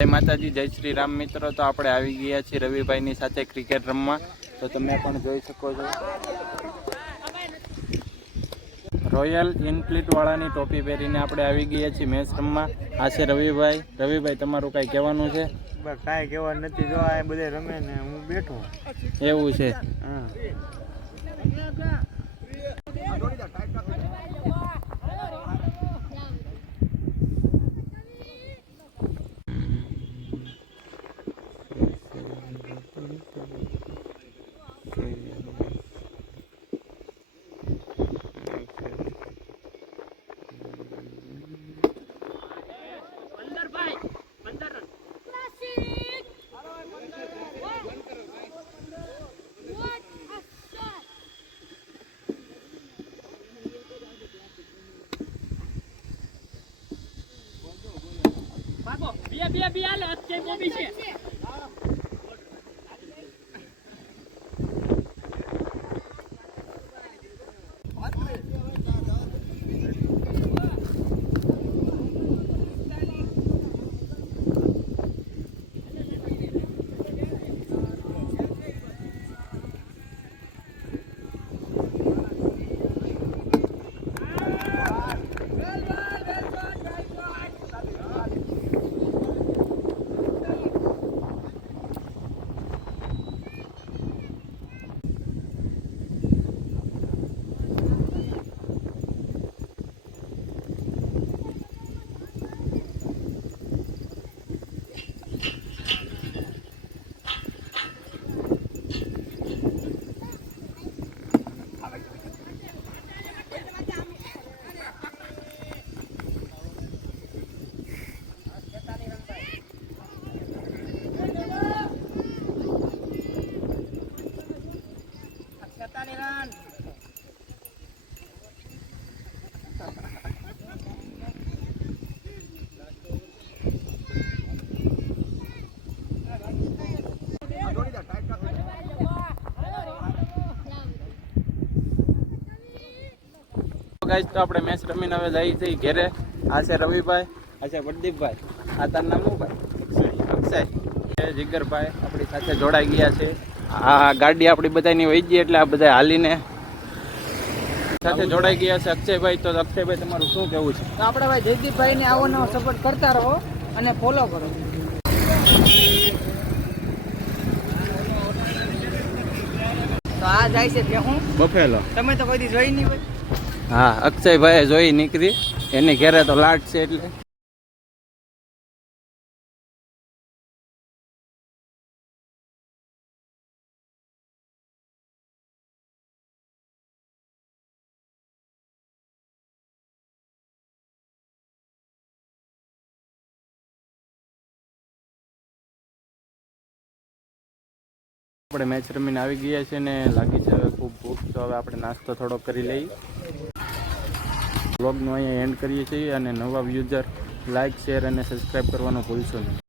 જય માતાજી જય શ્રી રામ મિત્રો. તો આપણે આવી ગયા છીએ રવિભાઈની સાથે ક્રિકેટ રમવા. તો તમે પણ જોઈ શકો છો. રોયલ વાળાની ટોપી પહેરીને આપણે આવી ગયા છીએ મેચ રમવા. આ છે રવિભાઈ. રવિભાઈ તમારું કાંઈ કહેવાનું છે? કાંઈ કહેવાનું નથી. જો આ બધે રમે ને હું બેઠો. એવું છે. હા. બે બે બે હાલે અત્યારે બોબી છે. ગાઈસ તો આપણે મેચ રમીને હવે જઈએ છીએ ઘેરે. આ છે રવિભાઈ આ છે પ્રદીપભાઈ. આ તાર નામ ભાઈ? અક્ષય. જીગરભાઈ આપણી સાથે જોડાઈ ગયા છે. આ ગાડી આપણી બધાની વહી ગઈ એટલે આ બધા હાલીને સાથે જોડાઈ ગયા છે અક્ષયભાઈ. તો અક્ષયભાઈ તમારું શું કહેવું છે? તો આપણે ભાઈ જયદીપભાઈ ને આવો નવો સપોર્ટ કરતા રહો અને ફોલો કરો. તો આ જાય છે હું બફેલો. તમે તો કોઈ દી જોઈ નહીં હોય. હા અક્ષયભાઈ જોઈ નીકળી. એની ઘેરે તો લાટ છે એટલે. આપણે મેચ રમીને આવી ગયા છે ને લાગી છે હવે ખૂબ ભૂખ, તો હવે આપણે નાસ્તો થોડો કરી લઈએ. બ્લોગનું અહીંયા એન્ડ કરીએ છીએ અને નવા યુઝર લાઇક શેર અને સબસ્ક્રાઈબ કરવાનું ભૂલશો નહીં.